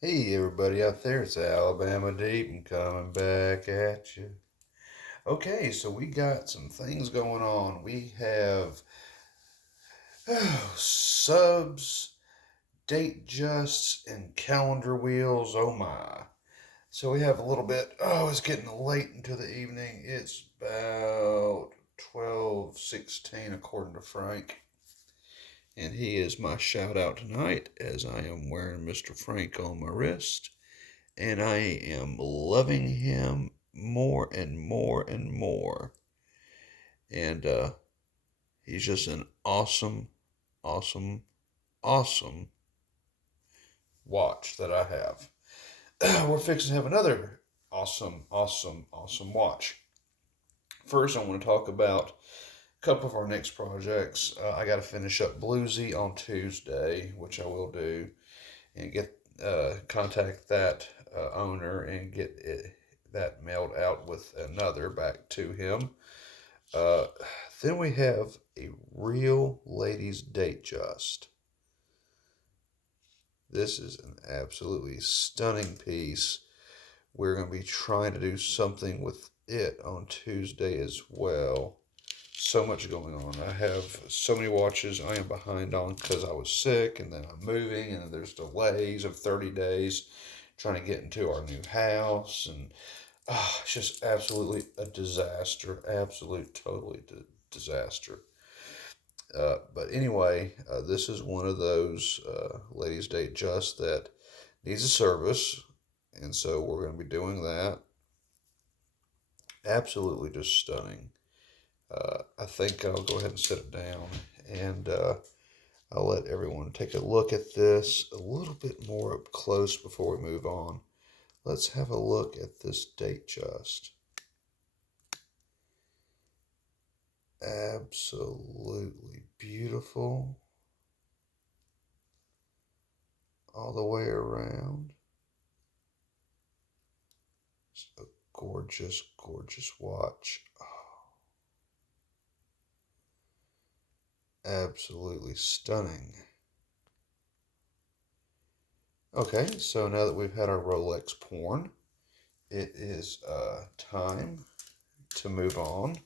Hey everybody out there, it's Alabama Deep and coming back at you. Okay, so we got some things going on. We have subs, Datejusts, and calendar wheels. Oh my. So we have a little bit. Oh, it's getting late into the evening. It's about 12:16 according to Frank. And he is my shout out tonight as I am wearing Mr. Frank on my wrist. And I am loving him more and more and more. And he's just an awesome, awesome, awesome watch that I have. We're fixing to have another awesome, awesome, awesome watch. First, I want to talk about a couple of our next projects. I got to finish up Bluesy on Tuesday, which I will do, and get contact that owner and get that mailed out with another back to him. Uh, then we have a real ladies date just. This is an absolutely stunning piece. We're going to be trying to do something with it on Tuesday as well. So much going on. I have so many watches I am behind on because I was sick and then I'm moving and there's delays of 30 days trying to get into our new house and it's just absolutely a disaster. Absolute, totally disaster. But anyway, this is one of those ladies' date just that needs a service, and so we're going to be doing that. Absolutely just stunning. I think I'll go ahead and set it down, and I'll let everyone take a look at this a little bit more up close before we move on. Let's have a look at this date just. Absolutely beautiful all the way around. It's a gorgeous, gorgeous watch. Oh, absolutely stunning. Okay, so now that we've had our Rolex porn, it is time to move on.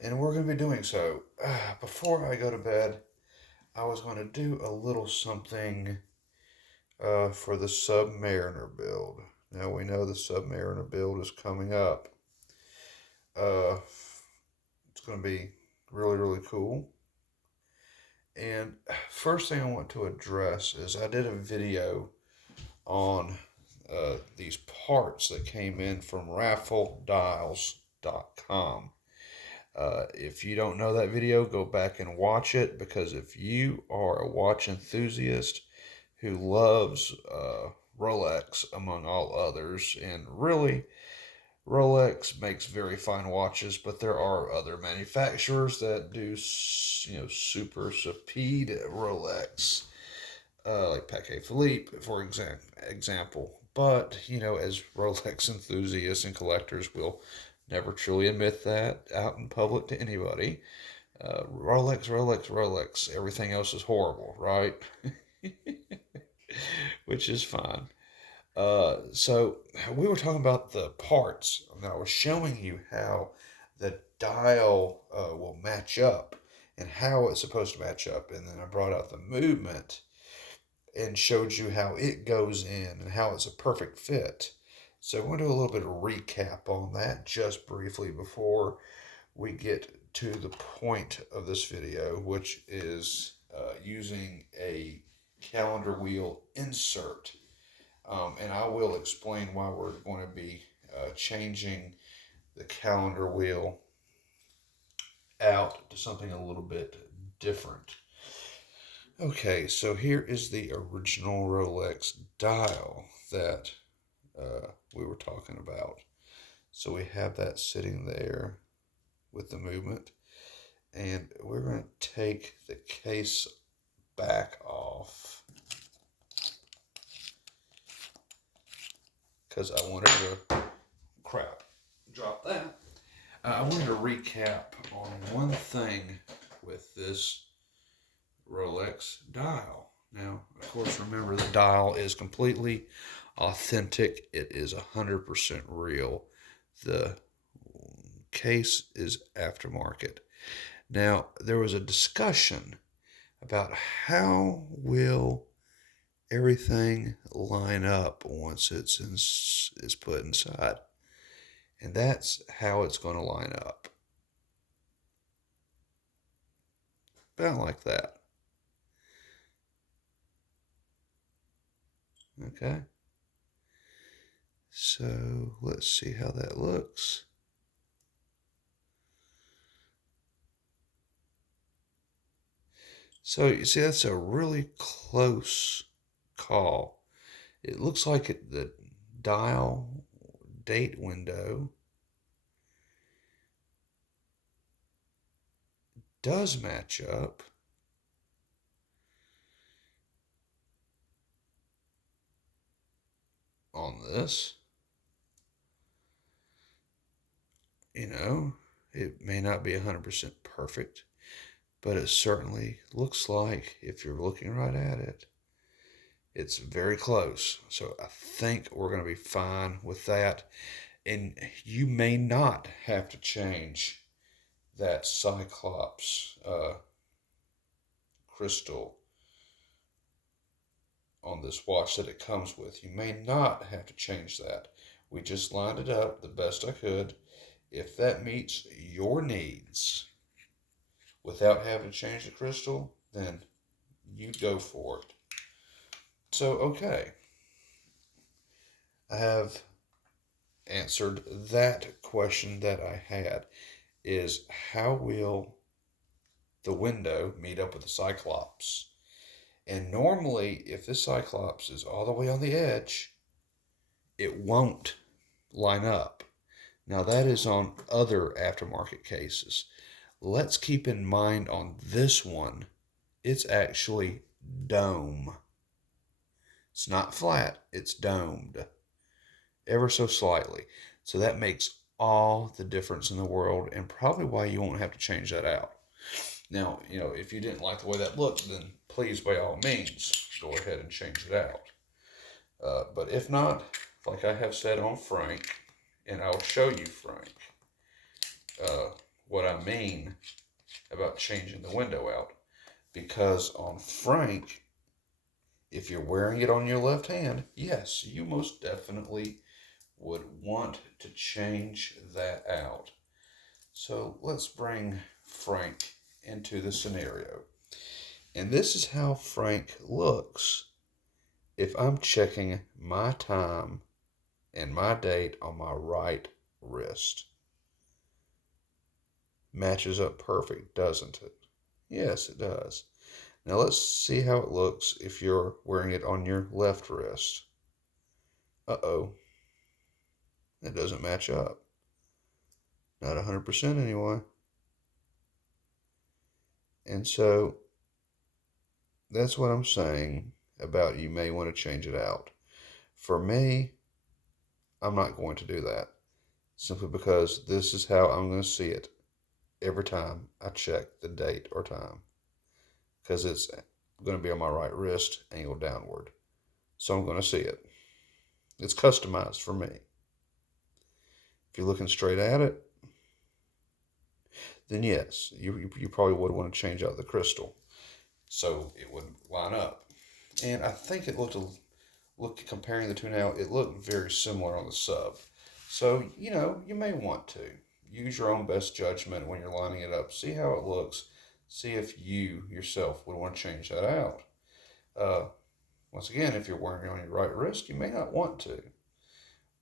And we're going to be doing so. Before I go to bed, I was going to do a little something for the Submariner build. Now we know the Submariner build is coming up. Uh, it's going to be really, really cool. And first thing I want to address is I did a video on these parts that came in from raffledials.com. If you don't know that video, go back and watch it because if you are a watch enthusiast who loves Rolex among all others, and really Rolex makes very fine watches, but there are other manufacturers that do, super speed Rolex, like Patek Philippe, for example. But as Rolex enthusiasts and collectors will never truly admit that out in public to anybody. Rolex, Rolex, Rolex. Everything else is horrible, right? Which is fine. So we were talking about the parts, and I was showing you how the dial will match up and how it's supposed to match up. And then I brought out the movement and showed you how it goes in and how it's a perfect fit. So we're going to do a little bit of recap on that just briefly before we get to the point of this video, which is using a calendar wheel insert. And I will explain why we're going to be changing the calendar wheel out to something a little bit different. Okay, so here is the original Rolex dial that we were talking about. So we have that sitting there with the movement. And we're going to take the case back off because I wanted to, drop that. I wanted to recap on one thing with this Rolex dial. Now, of course, remember the dial is completely authentic. It is 100% real. The case is aftermarket. Now, there was a discussion about how will everything line up once is put inside. And that's how it's going to line up. About like that. Okay. So let's see how that looks. So you see, that's a really close call. It looks like the dial date window does match up. On this. You know, it may not be 100% perfect, but it certainly looks like, if you're looking right at it, it's very close. So I think we're going to be fine with that. And you may not have to change that Cyclops crystal on this watch that it comes with. You may not have to change that. We just lined it up the best I could. If that meets your needs without having to change the crystal, then you go for it. So, okay, I have answered that question that I had, is how will the window meet up with the Cyclops? And normally, if the Cyclops is all the way on the edge, it won't line up. Now, that is on other aftermarket cases. Let's keep in mind on this one, it's actually dome. It's not flat, it's domed ever so slightly. So that makes all the difference in the world, and probably why you won't have to change that out. Now, if you didn't like the way that looked, then please, by all means, go ahead and change it out. But if not, like I have said on Frank, and I'll show you Frank, what I mean about changing the window out. Because on Frank, if you're wearing it on your left hand, yes, you most definitely would want to change that out. So let's bring Frank into the scenario. And this is how Frank looks if I'm checking my time and my date on my right wrist. Matches up perfect, doesn't it? Yes, it does. Now let's see how it looks if you're wearing it on your left wrist. Uh-oh, it doesn't match up. Not 100% anyway. And so that's what I'm saying about you may want to change it out. For me, I'm not going to do that simply because this is how I'm going to see it every time I check the date or time, because it's going to be on my right wrist angled downward. So I'm going to see it. It's customized for me. If you're looking straight at it, then yes, you probably would want to change out the crystal so it would line up. And I think it look comparing the two now, it looked very similar on the sub. So, you may want to use your own best judgment when you're lining it up. See how it looks. See if you yourself would want to change that out. Once again, if you're wearing it on your right wrist, you may not want to.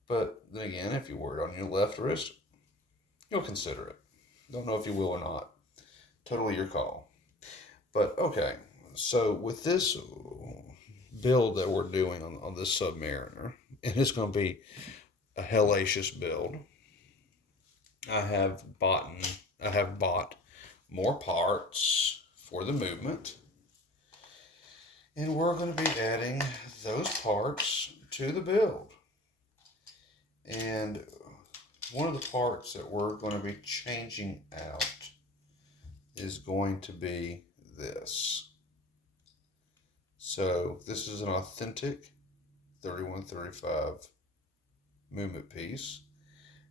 But then again, if you wear it on your left wrist, you'll consider it. Don't know if you will or not. Totally your call. But okay, so with this build that we're doing on this Submariner, and it's going to be a hellacious build. I have bought more parts for the movement, and we're going to be adding those parts to the build. And one of the parts that we're going to be changing out is going to be this. So this is an authentic 3135 movement piece.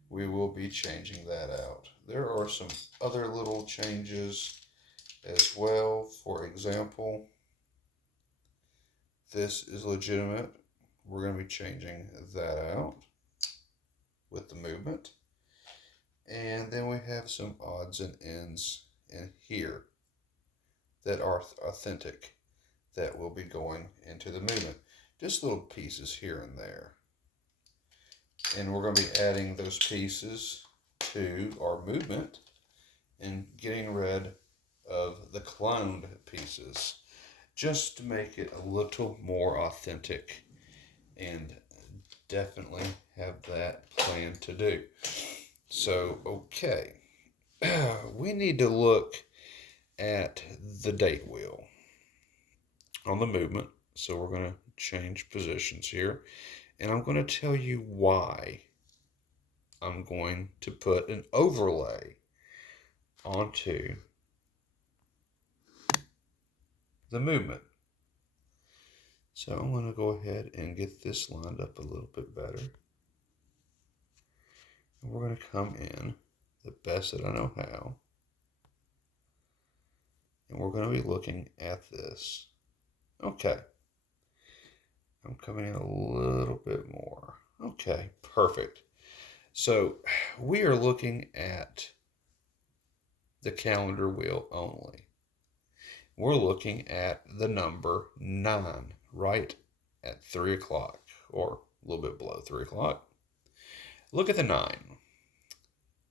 We will be changing that out. There are some other little changes as well. For example, this is legitimate. We're going to be changing that out with the movement. And then we have some odds and ends in here that are authentic that will be going into the movement. Just little pieces here and there. And we're going to be adding those pieces to our movement and getting rid of the cloned pieces just to make it a little more authentic, and definitely have that plan to do. So, okay, we need to look at the date wheel on the movement. So we're going to change positions here, and I'm going to tell you why I'm going to put an overlay onto the movement. So I'm going to go ahead and get this lined up a little bit better. And we're going to come in the best that I know how. And we're going to be looking at this. Okay. I'm coming in a little bit more. Okay, perfect. So we are looking at the calendar wheel only. We're looking at the number 9 right at 3 o'clock, or a little bit below 3 o'clock. Look at the 9.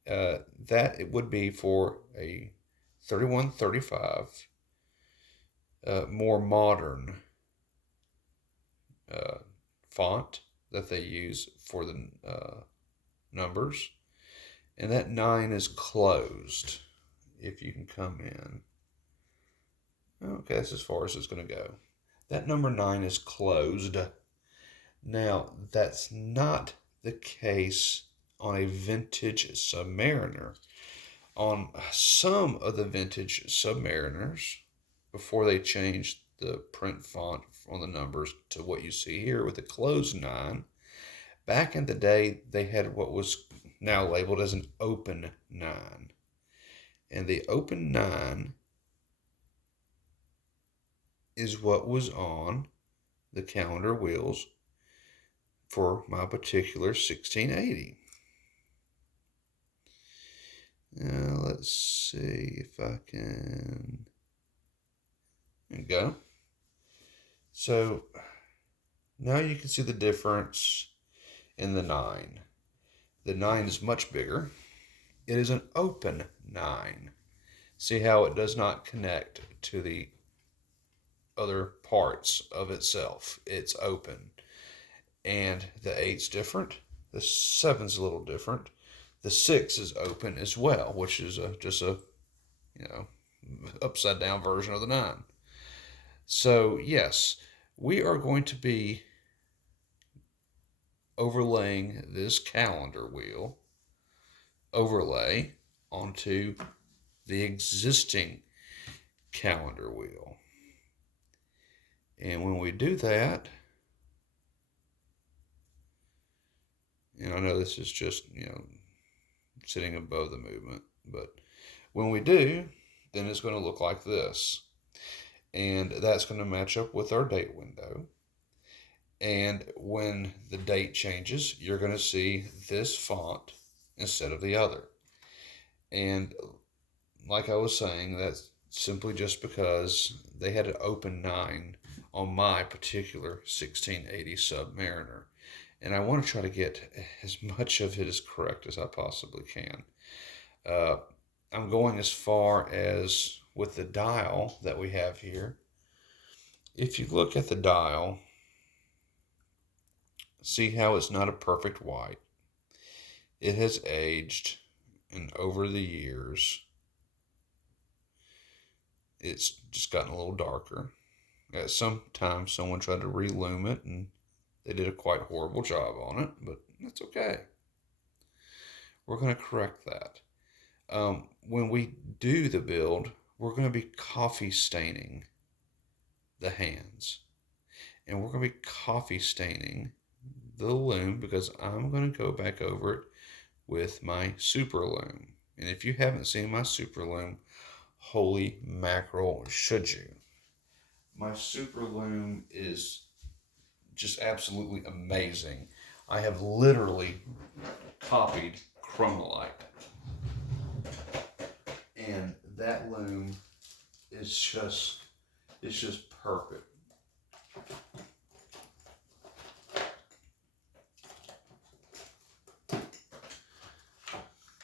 That it would be for a 3135 more modern font that they use for the numbers. And that 9 is closed. If you can come in. Okay, that's as far as it's going to go. That number 9 is closed. Now, that's not the case on a vintage Submariner. On some of the vintage Submariners, before they changed the print font on the numbers to what you see here with a closed 9, back in the day, they had what was now labeled as an open 9. And the open 9 is what was on the calendar wheels for my particular 1680. Now let's see if I can. There you go. So now you can see the difference in the 9. The 9 is much bigger. It is an open 9. See how it does not connect to the other parts of itself. It's open. And the 8's different. The 7's a little different. The 6 is open as well, which is just a, upside down version of the 9. So yes, we are going to be overlaying this calendar wheel overlay onto the existing calendar wheel. And when we do that, and I know this is just, sitting above the movement, but when we do, then it's going to look like this. And that's going to match up with our date window. And when the date changes, you're going to see this font instead of the other. And like I was saying, that's simply just because they had an open 9 on my particular 1680 Submariner. And I want to try to get as much of it as correct as I possibly can. I'm going as far as with the dial that we have here. If you look at the dial, see how it's not a perfect white. It has aged, and over the years, it's just gotten a little darker. At some time, someone tried to relume it, and they did a quite horrible job on it, but that's okay. We're going to correct that. When we do the build, we're going to be coffee staining the hands. and we're going to be coffee staining the loom because I'm going to go back over it with my super loom. And if you haven't seen my super loom, holy mackerel, should you? My super loom is just absolutely amazing. I have literally copied Chromolite, and that loom is just perfect.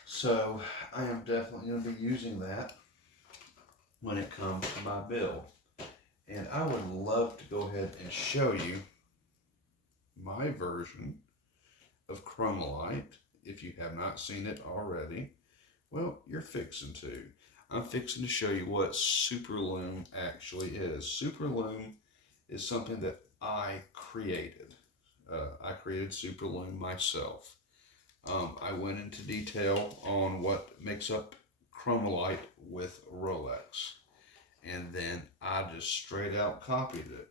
So I am definitely going to be using that when it comes to my build. And I would love to go ahead and show you my version of Chromolite. If you have not seen it already, well, you're fixing to. I'm fixing to show you what Superloom actually is. Superloom is something that I created. I created Superloom myself. I went into detail on what makes up Chromolite with Rolex. And then I just straight out copied it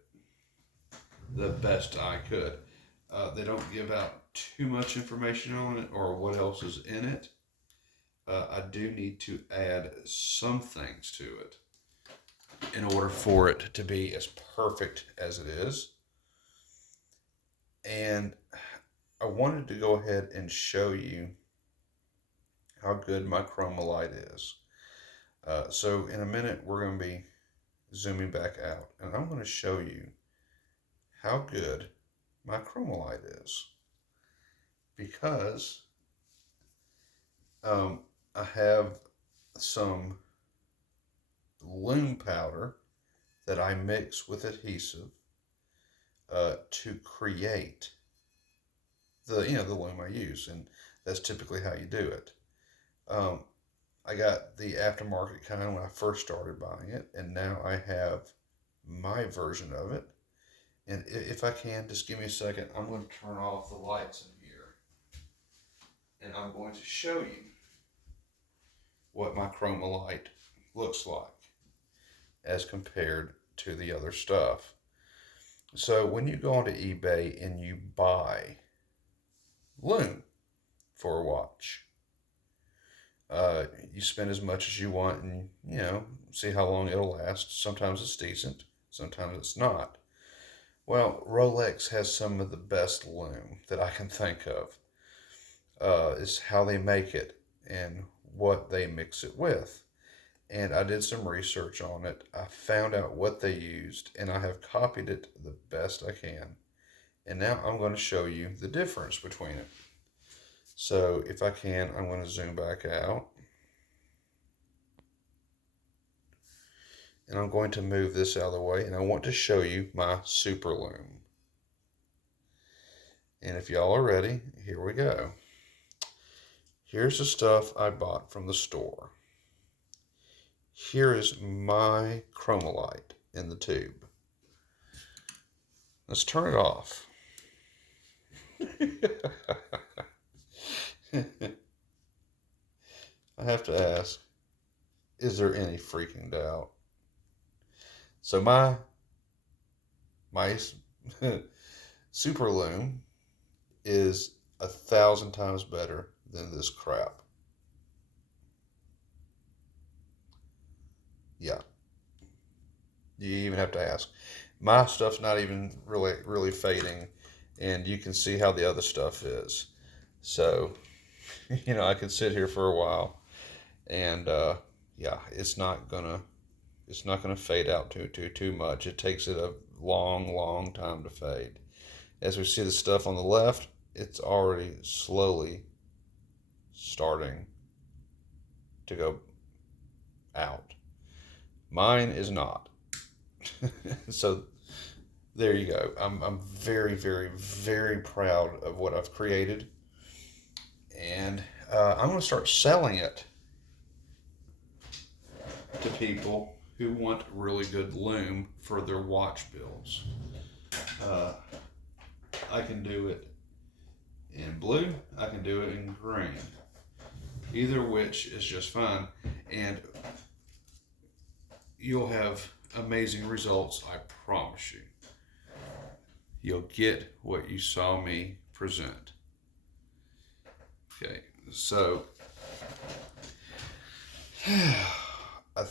the best I could. They don't give out too much information on it or what else is in it. I do need to add some things to it in order for it to be as perfect as it is. And I wanted to go ahead and show you how good my Chromolite is. So in a minute, we're going to be zooming back out, and I'm going to show you how good my Chromolite is, because I have some loom powder that I mix with adhesive to create the the loom I use, and that's typically how you do it. Um, I got the aftermarket kind when I first started buying it, and now I have my version of it. And if I can, just give me a second. I'm going to turn off the lights in here, and I'm going to show you what my Chromolite looks like as compared to the other stuff. So when you go onto eBay and you buy loom for a watch, you spend as much as you want and, see how long it'll last. Sometimes it's decent, sometimes it's not. Well, Rolex has some of the best loom that I can think of. Is how they make it and what they mix it with. And I did some research on it. I found out what they used, and I have copied it the best I can. And now I'm going to show you the difference between it. So if I can, I'm going to zoom back out. And I'm going to move this out of the way, and I want to show you my super loom. And if y'all are ready, here we go. Here's the stuff I bought from the store. Here is my Chromolite in the tube. Let's turn it off. I have to ask, is there any freaking doubt? So my super loom is 1,000 times better than this crap. Yeah, you even have to ask. My stuff's not even really fading, and you can see how the other stuff is. So, I could sit here for a while, and yeah, it's not gonna fade out too much. It takes it a long time to fade. As we see the stuff on the left, it's already slowly starting to go out. Mine is not. So there you go. I'm very proud of what I've created, and I'm going to start selling it to people who want really good loom for their watch builds. I can do it in blue. I can do it in green. Either which is just fine, and you'll have amazing results, I promise you. you'll get what you saw me present. Okay, so I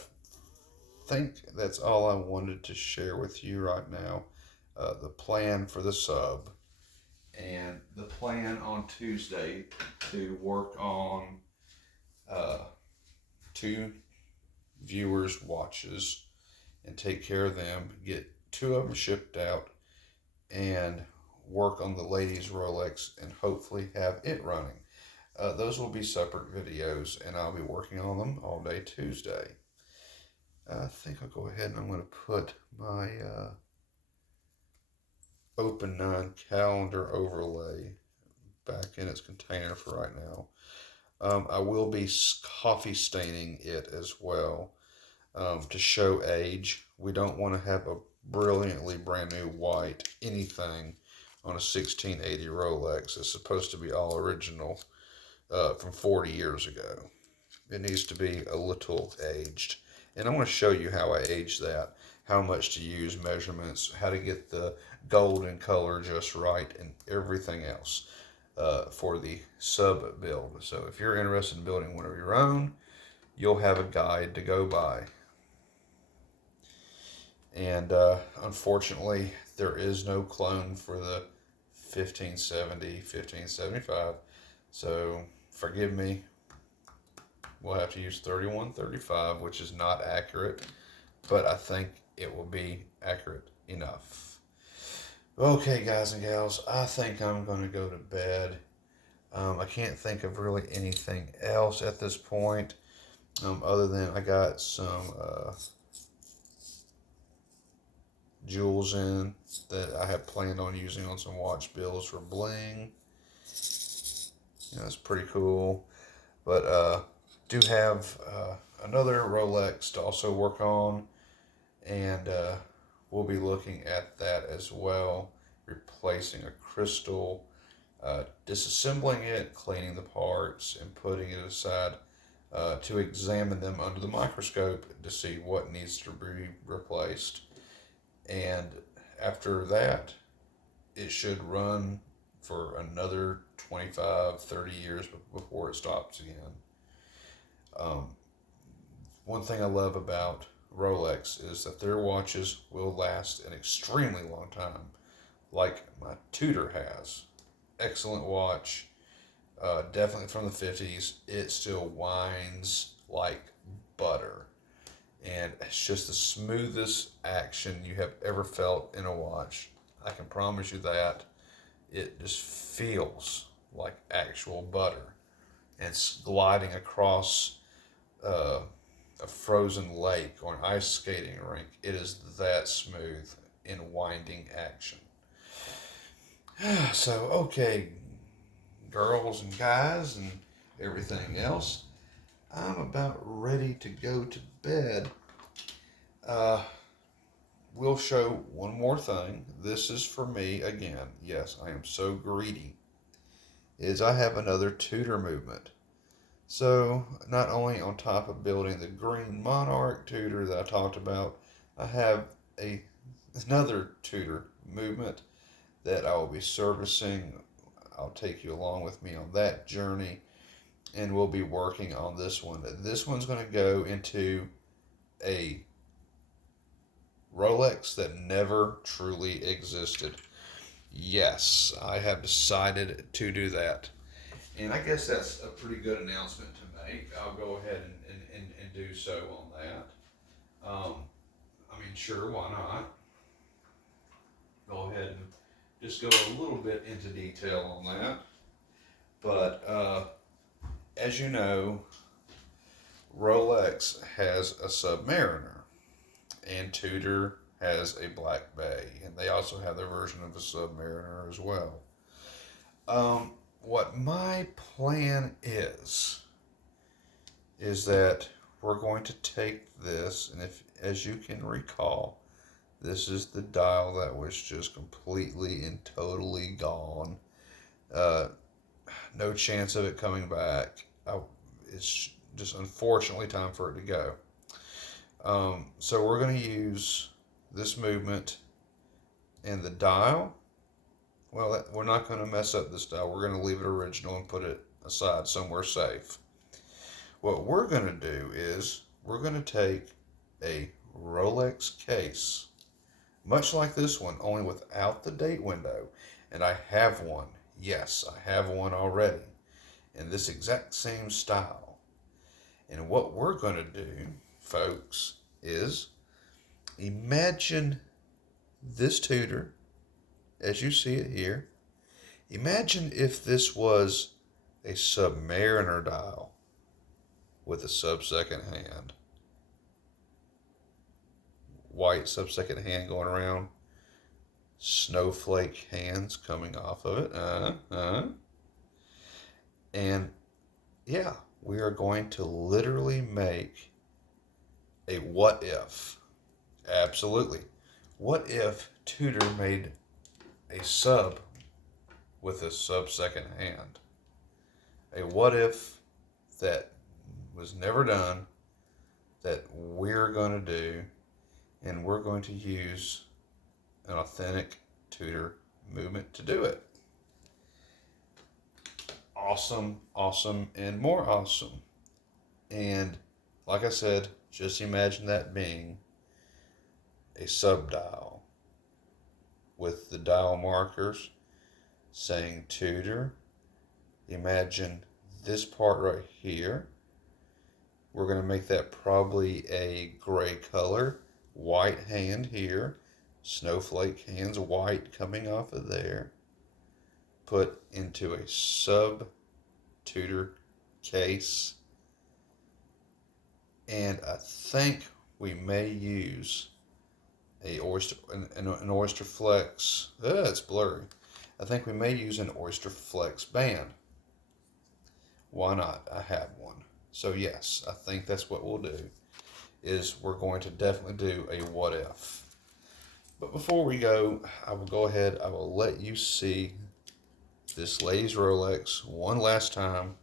think that's all I wanted to share with you right now. The plan for the sub and the plan on Tuesday to work on uh, two viewers' watches and take care of them, get two of them shipped out, and work on the ladies' Rolex and hopefully have it running. Those will be separate videos, and I'll be working on them all day Tuesday. I think I'll go ahead and I'm going to put my Open 9 calendar overlay back in its container for right now. I will be coffee staining it as well to show age. We don't want to have a brilliantly brand new white anything on a 1680 Rolex. It's supposed to be all original from 40 years ago. It needs to be a little aged. And I want to show you how I age that, how much to use, measurements, how to get the golden color just right, and everything else for the sub build. So if you're interested in building one of your own, you'll have a guide to go by. And unfortunately, there is no clone for the 1570, 1575. So forgive me. We'll have to use 3135, which is not accurate, but I think it will be accurate enough. Okay, guys and gals, I think I'm going to go to bed. I can't think of really anything else at this point, other than I got some jewels in that I have planned on using on some watch builds for bling. That's pretty cool. But do have another Rolex to also work on, and we'll be looking at that as well, replacing a crystal, disassembling it, cleaning the parts, and putting it aside to examine them under the microscope to see what needs to be replaced. And after that, it should run for another 25, 30 years before it stops again. One thing I love about Rolex is that their watches will last an extremely long time, like my Tudor has. Excellent watch, definitely from the 50s. It still winds like butter, and it's just the smoothest action you have ever felt in a watch. I can promise you that. It just feels like actual butter, and it's gliding across a frozen lake or an ice skating rink. It is that smooth in winding action. So, okay, girls and guys and everything else, I'm about ready to go to bed. We'll show one more thing. This is for me again. Yes, I am so greedy. Is I have another Tudor movement. So, not only on top of building the Green Monarch Tudor that I talked about, I have another Tudor movement that I will be servicing. I'll take you along with me on that journey, and we'll be working on this one. This one's going to go into a Rolex that never truly existed. Yes, I have decided to do that. And I guess that's a pretty good announcement to make. I'll go ahead and do so on that. Sure, why not? Go ahead and just go a little bit into detail on that. But as you know, Rolex has a Submariner, and Tudor has a Black Bay, and they also have their version of the Submariner as well. What my plan is that we're going to take this, and if, as you can recall, this is the dial that was just completely and totally gone. No chance of it coming back. It's just unfortunately time for it to go. So we're going to use this movement and the dial Well, we're not going to mess up this dial. We're going to leave it original and put it aside somewhere safe. What we're going to do is we're going to take a Rolex case, much like this one, only without the date window. And I have one. Yes, I have one already in this exact same style. And what we're going to do, folks, is imagine this Tudor as you see it here. Imagine if this was a Submariner dial with a sub-second hand. White sub-second hand going around. Snowflake hands coming off of it. And yeah, we are going to literally make a what if. Absolutely. What if Tudor made a sub with a sub-second hand? A what if that was never done that we're going to do, and we're going to use an authentic Tudor movement to do it. Awesome, awesome, and more awesome. And like I said, just imagine that being a sub dial with the dial markers saying Tudor. Imagine this part right here. We're going to make that probably a gray color. White hand here. Snowflake hands, white coming off of there. Put into a sub Tudor case. And I think we may use an Oyster Flex. It's blurry. I think we may use an Oyster Flex band. Why not? I have one. So yes, I think that's what we'll do, is we're going to definitely do a what if. But before we go, I will go ahead, I will let you see this lady's Rolex one last time.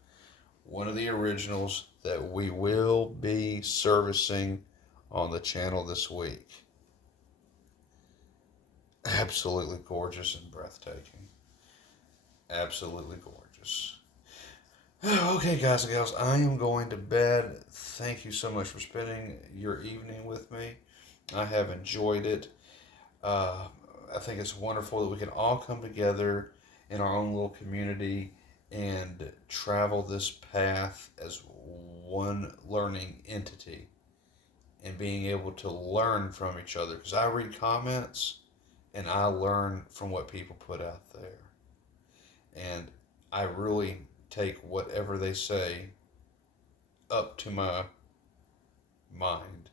One of the originals that we will be servicing on the channel this week. Absolutely gorgeous and breathtaking. Absolutely gorgeous. Okay, guys and gals, I am going to bed. Thank you so much for spending your evening with me. I have enjoyed it. I think it's wonderful that we can all come together in our own little community and travel this path as one learning entity and being able to learn from each other. Because I read comments and I learn from what people put out there. And I really take whatever they say up to my mind.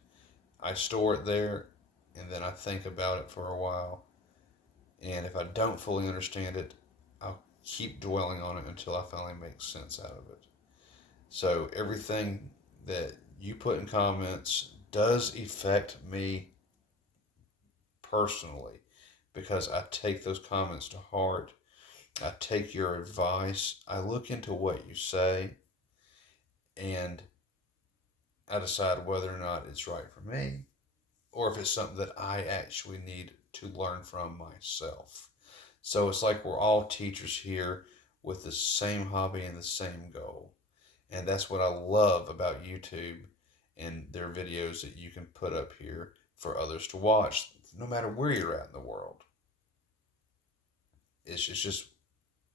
I store it there and then I think about it for a while. And if I don't fully understand it, I'll keep dwelling on it until I finally make sense out of it. So everything that you put in comments does affect me personally because I take those comments to heart. I take your advice. I look into what you say and I decide whether or not it's right for me or if it's something that I actually need to learn from myself. So it's like we're all teachers here with the same hobby and the same goal. And that's what I love about YouTube and their videos that you can put up here for others to watch, no matter where you're at in the world. It's just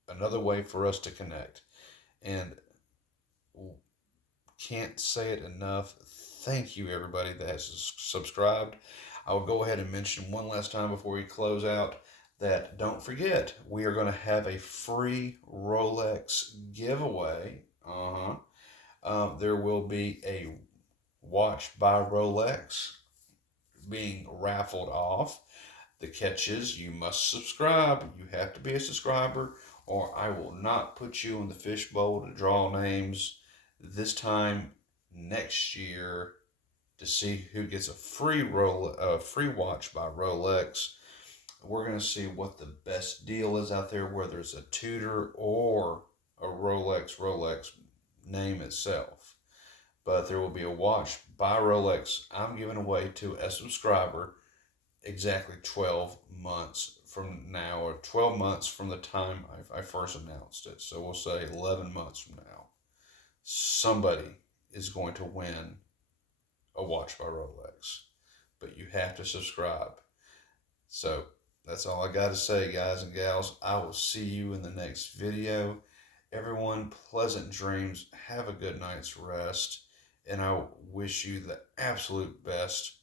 another way for us to connect. And can't say it enough. Thank you, everybody that has subscribed. I will go ahead and mention one last time before we close out that don't forget, we are going to have a free Rolex giveaway. There will be a watch by Rolex being raffled off. The catch is you must subscribe. You have to be a subscriber or I will not put you in the fishbowl to draw names this time next year to see who gets a free watch by Rolex. We're going to see what the best deal is out there, whether it's a Tudor or a Rolex name itself. But there will be a watch by Rolex I'm giving away to a subscriber exactly 12 months from now, or 12 months from the time I first announced it. So we'll say 11 months from now, somebody is going to win a watch by Rolex. But you have to subscribe. So that's all I got to say, guys and gals. I will see you in the next video. Everyone, pleasant dreams. Have a good night's rest. And I wish you the absolute best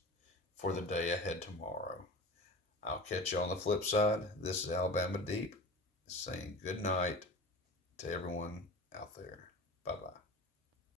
for the day ahead tomorrow. I'll catch you on the flip side. This is Alabama Deep saying good night to everyone out there. Bye bye.